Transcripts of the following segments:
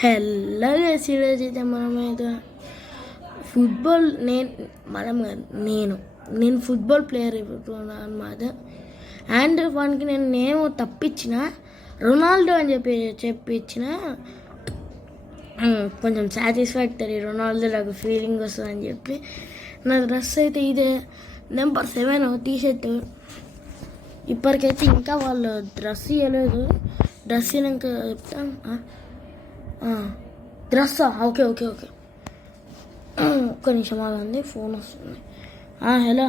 హెల్లగా ఈరోజు అయితే మనమైతే ఫుట్బాల్ నేను ఫుట్బాల్ ప్లేయర్ అయిపోతున్నాను అనమాట. అండ్ వానికి నేను తప్పించిన రొనాల్డో అని చెప్పించిన కొంచెం సాటిస్ఫాక్టరీ, రొనాల్డో నాకు ఫీలింగ్ వస్తుందని చెప్పి నా డ్రెస్ అయితే ఇదే నెంబర్ 7 టీషర్ట్. ఇప్పటికైతే ఇంకా వాళ్ళు డ్రెస్ ఇవ్వలేదు, డ్రెస్ ఇనాక చెప్తాను. డ్రెస్సా? ఓకే ఓకే ఓకే, ఒక్క నిమిషం ఆగండి, ఫోన్ వస్తుంది. Hello,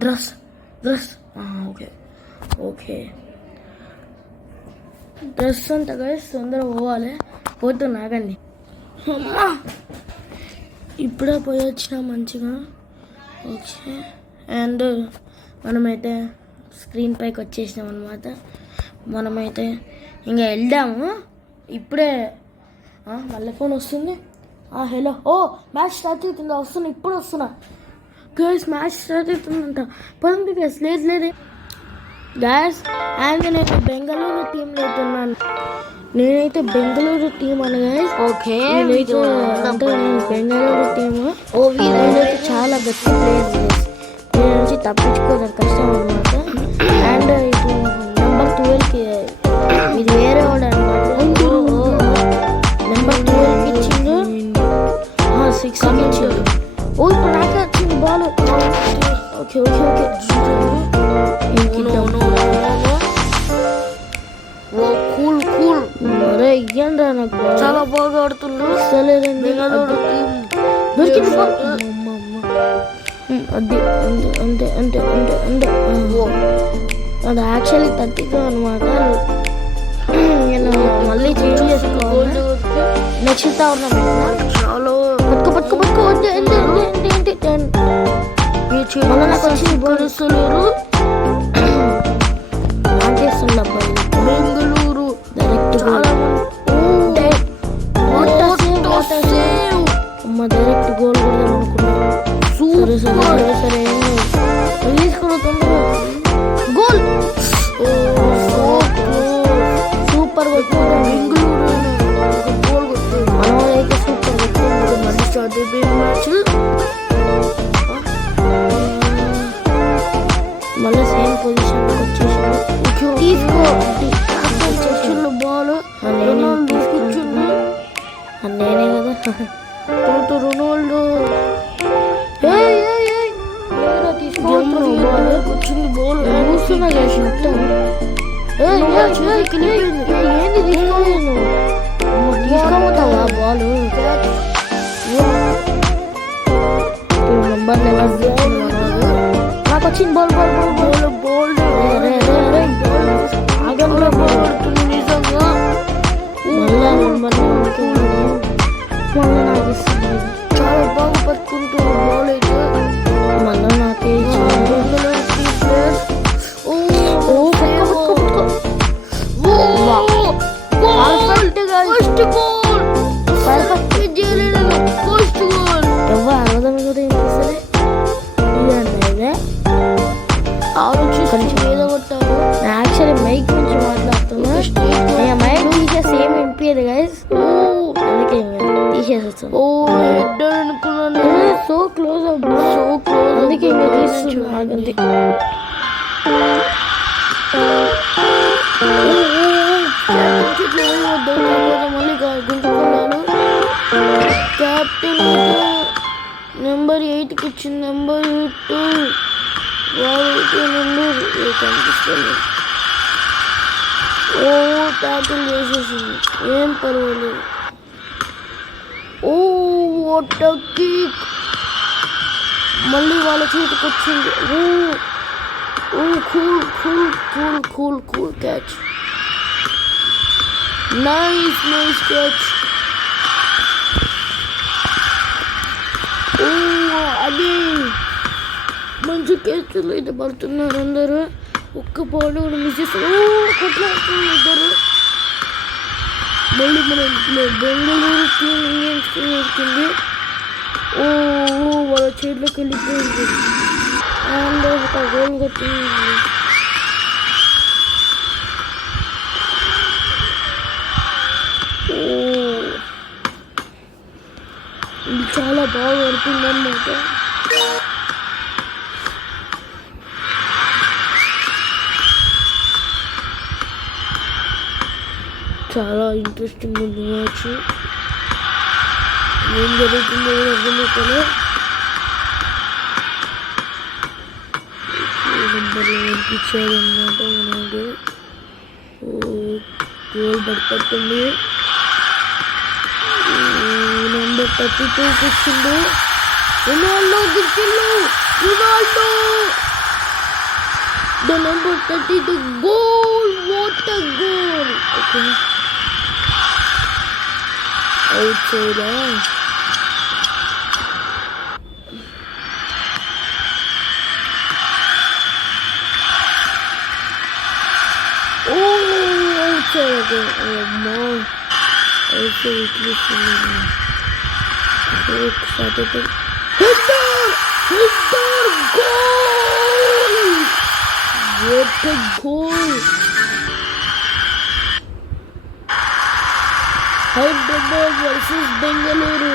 dress okay okay, dress అంతా కలిసి తొందరగా పోవాలి. పోతున్నా, ఆగండి. అమ్మా, ఇప్పుడే పోయి వచ్చిన మంచిగా. ఓకే, అండ్ మనమైతే స్క్రీన్ పైకి వచ్చేసినాం అనమాట. మనమైతే ఇంకా వెళ్దాము. ఇప్పుడే మళ్ళీ ఫోన్ వస్తుంది. హలో, మ్యాచ్ స్టార్ట్ అవుతుందా? ఇప్పుడు వస్తున్నా గైస్, మ్యాచ్ స్టార్ట్ అవుతుందంట. పదండి గైస్, లేదు గైస్. అండ్ నేను బెంగళూరు టీంలో అయితే ఉన్నాను. నేనైతే బెంగళూరు టీం అని గైస్. ఓకే, అంటే బెంగళూరు టీము నేనైతే చాలా గట్టి ప్లేయర్ గైస్. దీని నుంచి తప్పించుకోవడం కష్టం అనమాట. అండ్ ఇప్పుడు నెంబర్ 12కి ఇది వేరే వాడు అనమాట. నెంబర్ 12కి ఇచ్చిండు, 6కి ఇచ్చిండు. ఇప్పుడు నాకే వచ్చింది ball. Okay okay okay, cool అరే ఇయ్యండి నాకు, చాలా బాగా ఆడుతుండ్రు. సరేనండి, దొరికింది. అది అంతే అంతే అంతే అంతే. అది యాక్చువల్లీ 32 అనమాట. నేను మళ్ళీ చేంజ్ చేసుకోవాలి. నెక్స్ట్ టోర్నమెంట్ చాలా పట్టుకో ఏంటి 10 మళ్ళీ నాకు వచ్చి బోనస్లేరు చేస్తున్న అబ్బాయి. బెంగళూరు డైరెక్ట్ అమ్మ, డైరెక్ట్ గోల్ కొడదాం అనుకున్నాను. సరే రిలీజ్ కూడా తొందరగా గోల్. సూపర్ కొట్టాడు బెంగళూరు, గోల్ కొట్టాడు. మనమైతే సూపర్ కొట్టాడు. మళ్ళీ స్టార్ట్ అయిపోయింది మ్యాచ్. మళ్ళీ సేమ్ పొజిషన్కి వచ్చేసాడు. తీసుకో బాల్. నేనే కదా రొనాల్డో. వచ్చింది బాల్, చూస్తున్నా చేసి మొత్తం. ఏంది తీసుకోబోతావా బాల్? నెంబర్ నాకు వచ్చింది బాల్. ఆగంలో బాల్ పడుతుంది నిజంగా. మళ్ళా నెంబర్ మళ్ళీ నాకు ఇస్తుంది. చాలా బాగా పట్టుకుంటుంది బాల్ అయితే. మళ్ళీ నాకే యాక్చువల్లీ మైక్ నుంచి మాట్లాడుతున్నా. మైక్ తీసేసి ఏమి వినిపించదు గైస్, అందుకే తీసేసి వస్తాను. సో క్లోజ్ అందుకే ఇంకా తీస్తున్నా. అంతే మళ్ళీ గుంటుకున్నాను. క్యాప్టెన్ నెంబర్ 8కి ఇచ్చింది. నెంబర్ 2 నెంబర్ కనిపిస్తుంది. ట్యాకిల్ చేసేసింది, ఏం పర్వాలేదు. What a kick. మళ్ళీ వాళ్ళ చేతికి వచ్చింది. Cool catch. Nice catch. అది మంచి క్యాచ్లు అయితే పడుతున్నారు అందరూ. ఒక్క బాల్ కూడా మిస్ చేస్తారు. కొట్లాడుతున్నారు ఇద్దరు. మళ్ళీ మన బెంగళూరు టీం ఇండియన్స్ టీం వచ్చింది. వాళ్ళ చేతిలోకి వెళ్ళిపోయింది. అండ్ ఒక గోల్ కొట్టింది. చాలా బాగా పడుతుందన్నమాట. చాలా ఇంట్రెస్టింగ్ ఉంది మ్యాచ్. ఏం జరుగుతుందో అర్థమవుతాను. నెంబర్లో పంపించాడు అన్నమాట మనకు. గోల్ పడుతుంది. నెంబర్ 32 ఇచ్చిండు. రొనాల్డో గిచ్చిండు. Ronaldo the number 32 goal. What a goal. Okay, outside. outside again. Oh man, also listen. Started to Hector goal. What a goal. Hyderabad versus Bengaluru.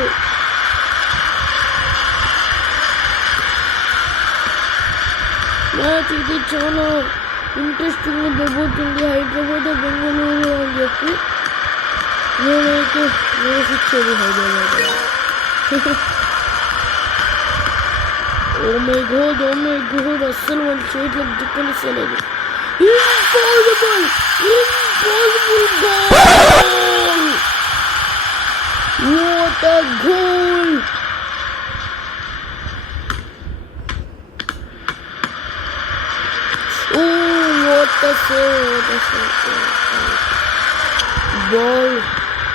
Match ఇది చాలా ఇంట్రెస్టింగ్ ఉండబోతుంది. హైదరాబాద్ బెంగళూరు అని చెప్పి నేనైతే వేసిచ్చేది హైదరాబాద్. ఓ మై గాడ్ అస్సలు వాళ్ళ చేతులకు దిక్కనిస్తలేదు. Impossible goal. What a goal. What a save. Ball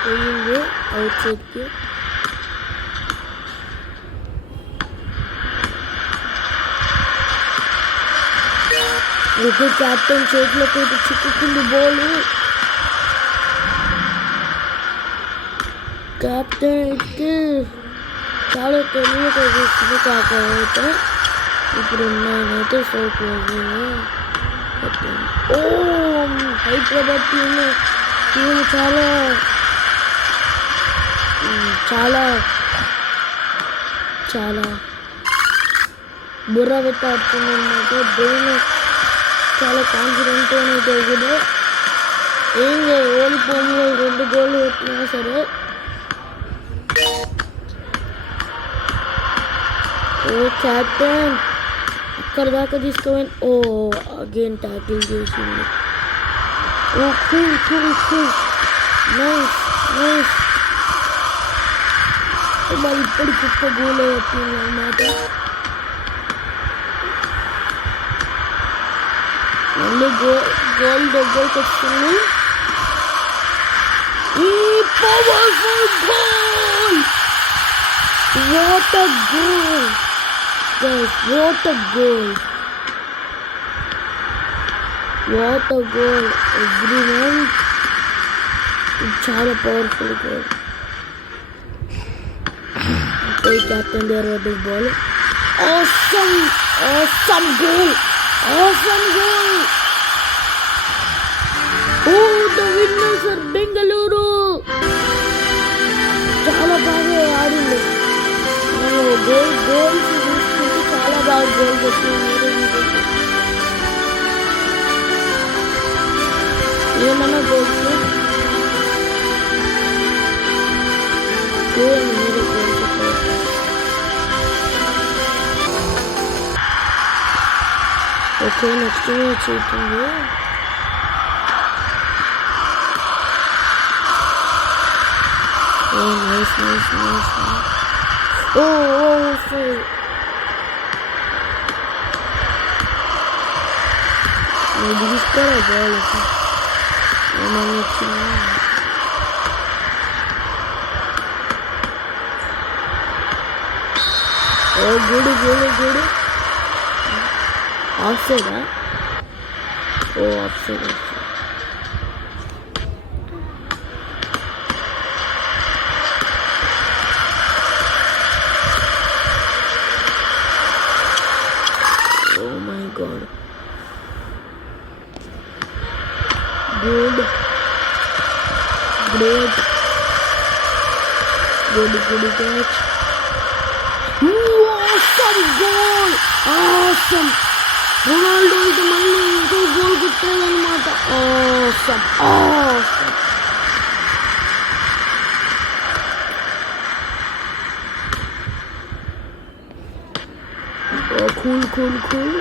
పోయింది అవుట్ సైడ్కి. వికెట్ క్యాప్టెన్ చేతిలోకి చిక్కుకుంది బాల్. క్యాప్టెన్ అయితే చాలా తెలివిగా చూస్తుంది. కాకపోతే ఇప్పుడు నేనైతే సౌత్ హైదరాబాద్ టీం చాలా చాలా చాలా బుర్ర పెట్టి ఆడుతుందన్నమాట. బ్రెయిన్ చాలా కాన్ఫిడెంట్గా కూడా ఏం ఓడిపోయి 2 గోళ్ళు పెట్టినా సరే. క్యాప్టెన్ అక్కడ దాకా తీసుకుపోయి అగైన్ ట్యాకిల్ చేసింది. నైస్. మరి ఇప్పటికి ఒక్క గోల్ పెట్టింది అన్నమాట. మళ్ళీ గోల్ దగ్గరకు వస్తుంది. ఈ powerful goal. What a goal. Guys, what a goal. Everyone, చాలా powerful goal. Captain there with this ball. Awesome goal. The winners are Bengaluru. చాలా బాగా ఆడింది. గోల్ చాలా బాగా గోల్ కొట్టింది. ఏమన్నా గోల్స్ ఓకే. నెక్స్ట్ మ్యాచ్ అవుతుంది. నైస్. తీసుకోరా బాల్ ఏమన్నా వచ్చిందా? గుడి ఆఫ్ సైడా? Off side. Oh my god. Good. Great. Good catch. Goal awesome. Ronaldo అయితే మళ్ళీ ఇంకో గోల్ కొట్టాడనమాట. Awesome awesome. Cool cool cool.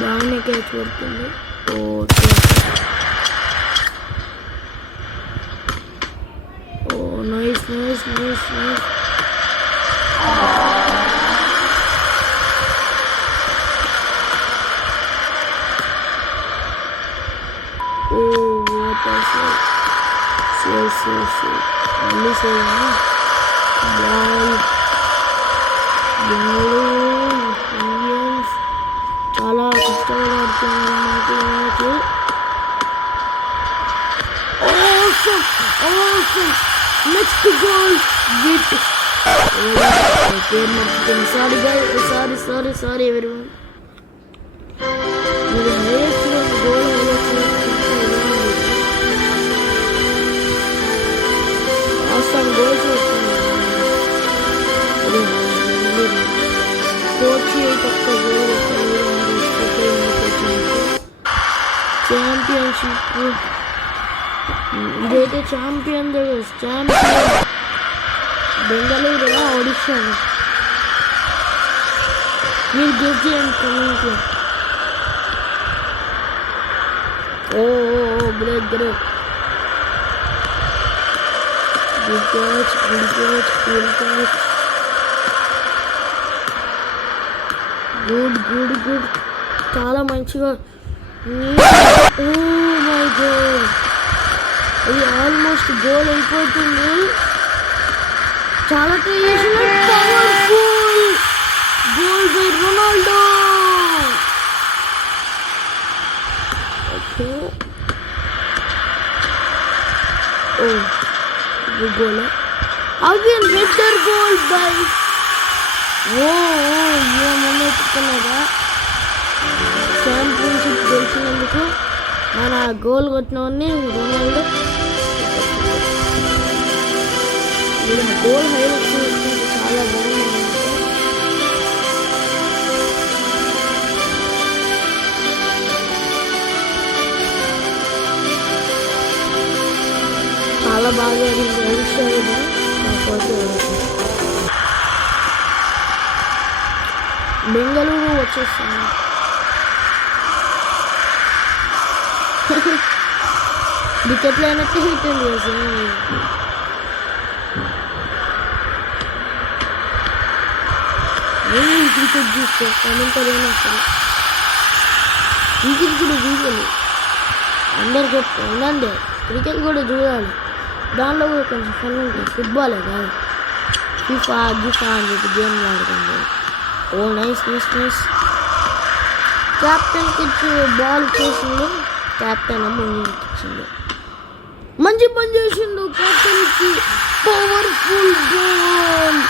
బాగానే క్యాచ్ పడుతుంది. Okay. Nice nice nice nice. What మళ్ళీ ఇండియన్స్ చాలా కష్టంగా ఆడుతున్నారు. నెక్స్ట్ గోల్ విట్. సారీ ఎవరివన్. మీరు హైలైట్స్లో గోల్ ఆసమ్ గోల్స్ వస్తున్నాయి. కోచ్ పక్క గోల్ ఛాంపియన్షిప్. ఇదైతే ఛాంపియన్ బెంగళూరు ఒడిషా. మీరు గెస్ట్ చేయండి కమెంట్లో. Oh great great. Good catch good catch good catch. Good good good. చాలా మంచిగా. ఓ మై గాడ్, అది ఆల్మోస్ట్ గోల్ అయిపోతుంది. చాలా ట్రై చేసిన powerful goal by Ronaldo. Okay. Oh good goal. Again header goal by. ఏమన్నా ఎత్తుకున్నారా. ఛాంపియన్షిప్ గెలిచినందుకు మన గోల్ కొట్టినవన్నీ రొనాల్డో. గోల్ హైలైట్స్ చాలా బాగుంది. చాలా బాగా గెలిచాడు. బెంగళూరు వచ్చేస్తాను. వికెట్లు అయినట్టు హిట్ ఉంది అసలు. క్రికెట్ చూస్తే కమెంటరీ అసలు క్రికెట్ కూడా చూడాలి. అందరు చెప్తాండి క్రికెట్ కూడా చూడాలి. దాంట్లో కూడా కొంచెం ఫన్ ఉంటుంది. ఫుట్బాలే కాదు, ఫిఫా గిఫా అని చెప్పి గేమ్లు ఆడుతుంది. ఓ నైస్ నైస్ నైస్. క్యాప్టెన్కి ఇచ్చి బాల్ చేసిండు. క్యాప్టెన్ ముందు ఇచ్చిండు. మంచి పని చేసిండు క్యాప్టెన్ ఇచ్చి. Powerful goal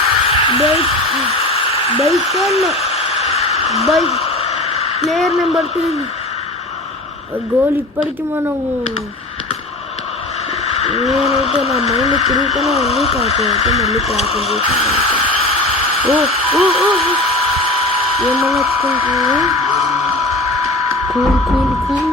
by player number 3. గోల్ ఇప్పటికీ మనము నేనైతే నా మైండ్ తిరుగుతూనే ఉంది. కాకపోతే మళ్ళీ క్యాప్టెన్ చేసి ఏమన్నా వచ్చుకుంటున్నా. Cool cool cool.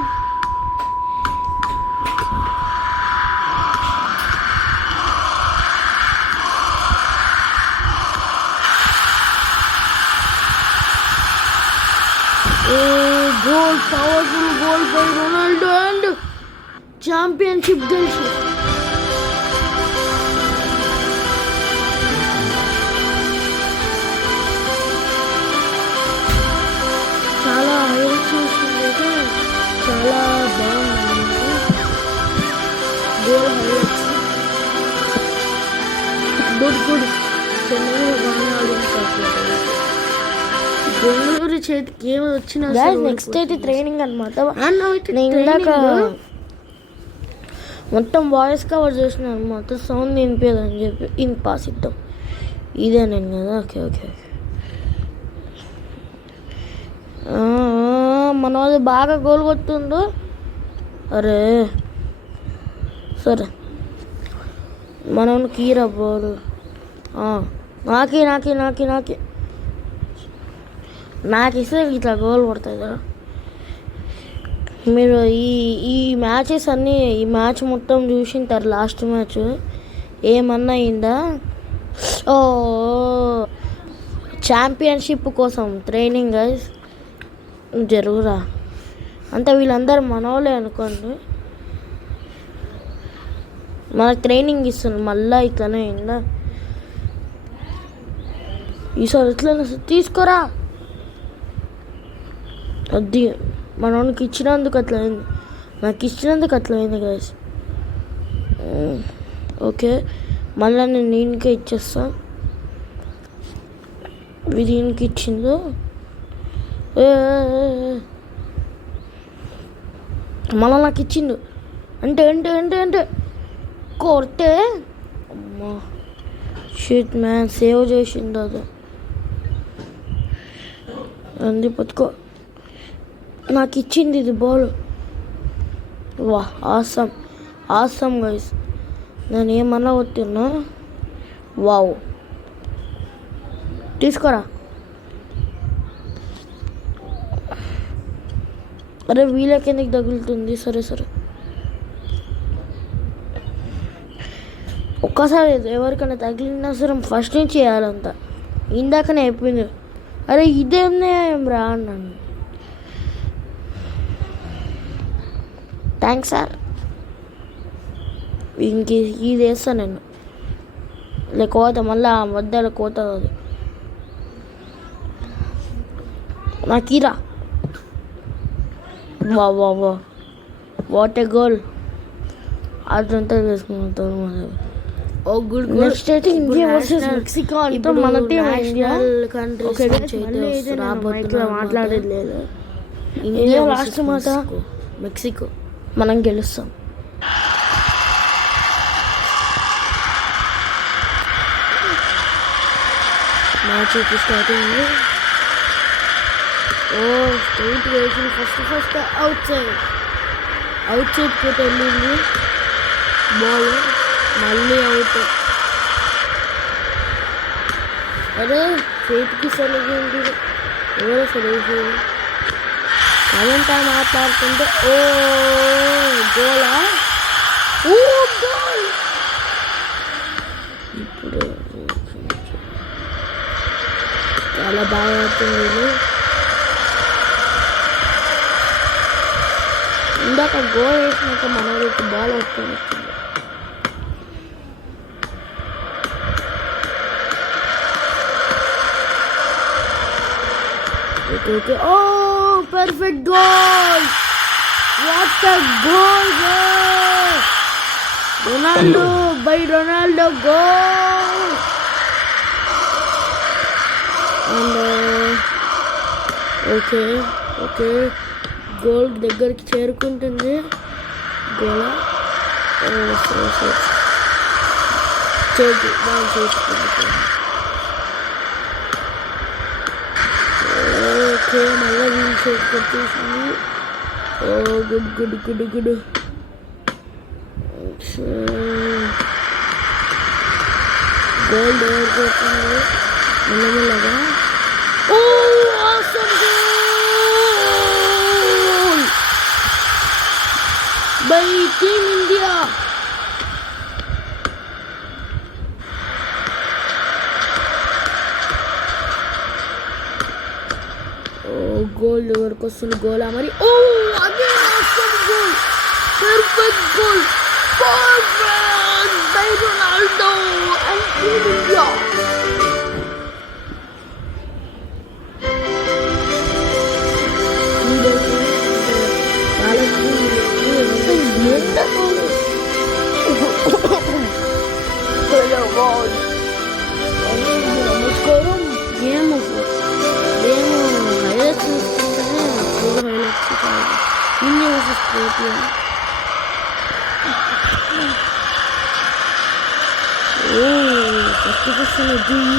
Goal powerful goal by Ronaldo and championship గెలిచి. చాలా హైలైట్ చూస్తుంటే చాలా బాగుంది. Goal highlights good good. Chennai బాగా ఆడింది. బెంగళూరు చేతికి ఏమి వచ్చినా నెక్స్ట్ అయితే ట్రైనింగ్ అనమాట. నేను ఇందాక మొత్తం వాయిస్ కవర్ చేసిన అనమాట. సౌండ్ వినిపించదని చెప్పి ఇన్ పాస్ ఇద్దాం. ఇదే నేను కదా. Okay okay okay. మన వాళ్ళు బాగా గోల్ కొట్టుండు. అరే సరే మనం కీరా బాల్. నాకి నాకి నాకి నాకి నాకు ఇస్తే ఇట్లా గోల్ కొడతాయి కదా. మీరు ఈ మ్యాచెస్ అన్నీ ఈ మ్యాచ్ మొత్తం చూసింటారు. లాస్ట్ మ్యాచ్ ఏమన్నా అయిందా? ఓ ఛాంపియన్షిప్ కోసం ట్రైనింగ్ గైస్ జరుగురా. అంటే వీళ్ళందరూ మనోళ్ళే అనుకోండి. మనకు ట్రైనింగ్ ఇస్తుంది. మళ్ళీ ఇట్లనే అయిందా? ఈసారి ఇట్లనే తీసుకోరా. అది మనోనికి ఇచ్చినందుకు అట్లయింది, నాకు ఇచ్చినందుకు అట్లయింది గైస్. ఓకే మళ్ళీ నేను దీనికే ఇచ్చేస్తా. దీనికి ఇచ్చిందో మళ్ళీ నాకు ఇచ్చిండు. అంటే అంటే అంటే అంటే కొడితే అమ్మా షిట్ మ్యాన్ సేవ్ చేసిండు. అది అంది పట్టుకో. నాకు ఇచ్చింది ఇది బాల్. వా ఆసమ్ ఆసమ్ గైస్. నేను ఏమన్నా కొట్టినా. వావ్ తీసుకోరా. అరే వీళ్ళకి ఎందుకు తగులుతుంది? సరే సరే ఒక్కసారి ఎవరికైనా తగిలినా సరే ఫస్ట్ నుంచి చేయాలంత. ఇందాకనే అయిపోయింది. అరే ఇదేందే ఏం రా అన్నాను. Thanks sir. ఇంక ఇది వేస్తాను నేను. లేకపోతే మళ్ళీ మధ్యలో కోతుంది అది. నాకు ఇరా. వా వా వా వాట్ ఏ గోల్. అదంతా చేసుకుంటారు. ఓ గుడ్ నెక్స్ట్ అయితే ఇండియా వర్సెస్ మెక్సికో. అంటే మన టీం ఇండియా మాట్లాడేది లేదు. ఇండియా లాస్ట్ మాట మెక్సికో. మనం గెలుస్తాం. మ్యాచ్ అయితే స్టార్ట్ అయింది. ఓ స్ట్రైట్ వేసింది. ఫస్ట్ అవుట్ సైడ్ పోతే వెళ్ళింది బాల్. మళ్ళీ అవుట్. అరే చేతికి సెలవుంది. ఎవరో సెలవు అదంతా మాట్లాడుతుంటే ఓ గోలా. ఓ గోల్. ఇప్పుడు చాలా బాగా ఆడుతుంది. ఇందాక గోల్ వేసినాక మనకి బాల్ వస్తుంది. Okay oh perfect goal. What a goal. Ronaldo by Ronaldo goal. And okay okay goal దగ్గరికి చేరుకుంటుంది. గోలా చేసుకుంటుంది. ఓకే మళ్ళీ వీల్ చేసేసింది. Oh good good good good. Goal దగ్గరికి వచ్చింది మెల్లమెల్లగా. Oh awesome goal by team India. Goal ఎవరికి వస్తుంది? గోలా మరి. ఓ అదే awesome goal. Perfect goal. Perfect by Ronaldo and team India. నమస్కారం. గేమ్ హైలైట్స్ చూసుకుంటేనే హైలైట్స్ కాదు. India versus Croatia. Oh first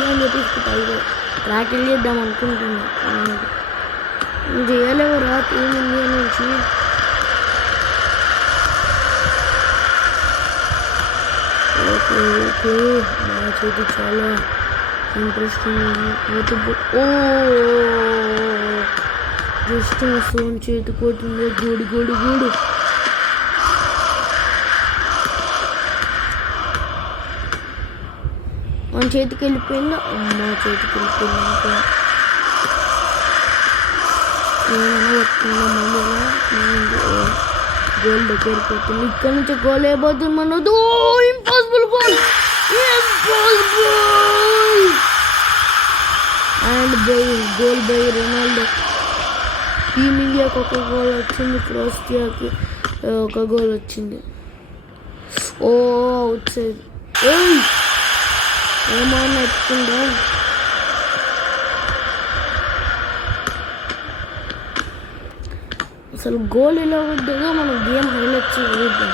అని చెప్పి ట్రాకిల్ చేద్దాం అనుకుంటున్నా. చేయలేవు రా టీమ్ ఇండియా నుంచి. ఓకే ఓకే మ్యాచ్ అయితే చాలా ఇంట్రెస్టింగ్. ఓ జస్ట్ సోన్ చేతి కొట్టింది గోడు గోడు గోడు. మన చేతికి వెళ్ళిపోయిందా? అమ్మ చేతికి వెళ్ళిపోయింది. ఇంకా ఏమైనా వస్తుందా మళ్ళీ గోల్ దగ్గరికి పోతుంది. ఇక్కడ నుంచి గోల్ అయిపోతుంది మనదు. Impossible goal, impossible. And goal by Ronaldo. టీమిండియాకి ఒక గోల్ వచ్చింది, క్రోషియాకి ఒక గోల్ వచ్చింది. Oh outside. ఏమన్నా ఎత్తుకుందా? అసలు గోల్ ఇలా ఉంటుందో మనం గేమ్ హైలైట్స్ చూద్దాం.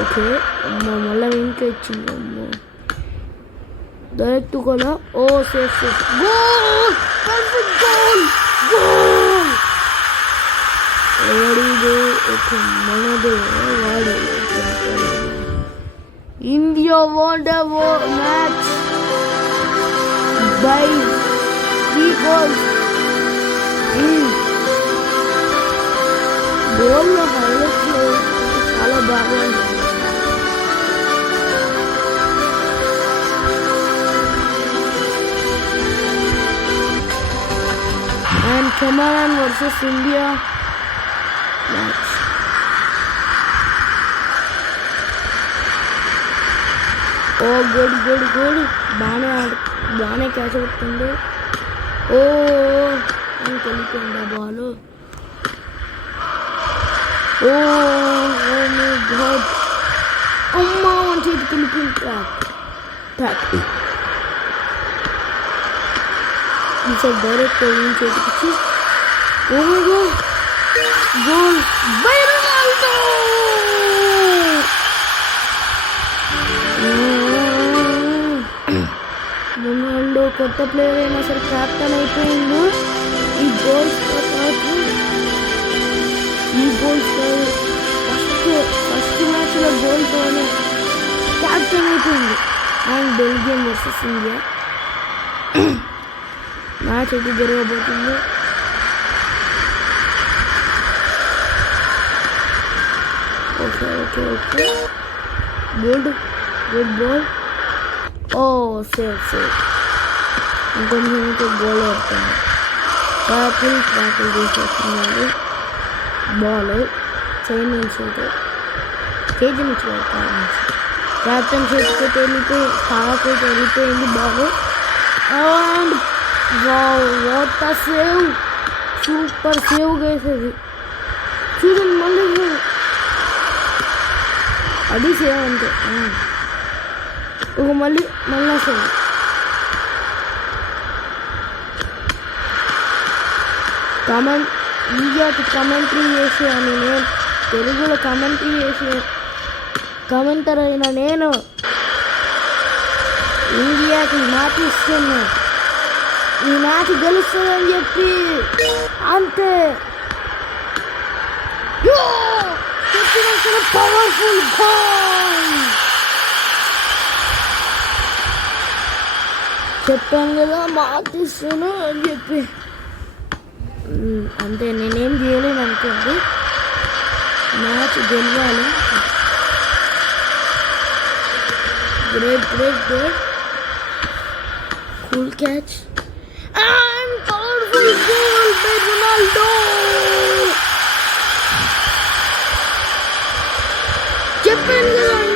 ఓకే అమ్మ మళ్ళీ ఇంకా ఇచ్చింది. అమ్మ direct goal. Oh safe safe. Goal, perfect goal, goal. ఎవడిదో ఓకే మనదే వాడు. India won the match by 3 goals. Goal highlights చాలా బాగా ఉంది. And Cameroon versus India match. Oh goal goal goal. బాగానే క్యాచ్ పడుతుంది. ఓ అని కలిపోయింది ఆ బాల్. ఓ మై గాడ్. అమ్మ మన చేతికి వెళ్ళిపోయింది. ట్యాక్ ఈసారి డైరెక్ట్ చేతికి ఇచ్చి oh my god goal by Ronaldo. Ronaldo కొత్త ప్లేయర్ అయినా సరే క్యాప్టెన్ అయిపోయిండు. ఈ గోల్స్ ఫస్ట్ మ్యాచ్లో గోల్తోనే క్యాప్టెన్ అయిపోయింది. And Belgium versus India match అయితే జరగబోతుంది. Okay okay okay good good ball. Oh safe safe. ఇంకొంచెం ఇంకా గోల్ పడుతుంది. ట్రాకిల్ చేసేస్తున్నారు. బాల్ చైన్ నుంచి కేజీ నుంచి క్యాప్టెన్ చేతికి వెళ్ళిపోయింది ball. And what a save, super save వేసేది చూడండి. మళ్ళీ అది సేవ్ అంతే. మళ్ళీ సేవ్. ఇండియాకి కమెంటరీ చేసేయాలి నేను, తెలుగులో కమెంటరీ చేసే కమెంటర్ అయిన నేను ఇండియాకి మ్యాచ్ ఇస్తున్నా. ఈ మ్యాచ్ గెలుస్తుందని చెప్పి అంతే. Powerful goal. చెప్పాను కదా మ్యాచ్ ఇస్తున్నా అని చెప్పి. అంతే, నేనేం చేయలేను అనుకోండి. మ్యాచ్ గెలవాలి. Great great great. Cool catch and powerful goal by Ronaldo. చెప్పాను కదా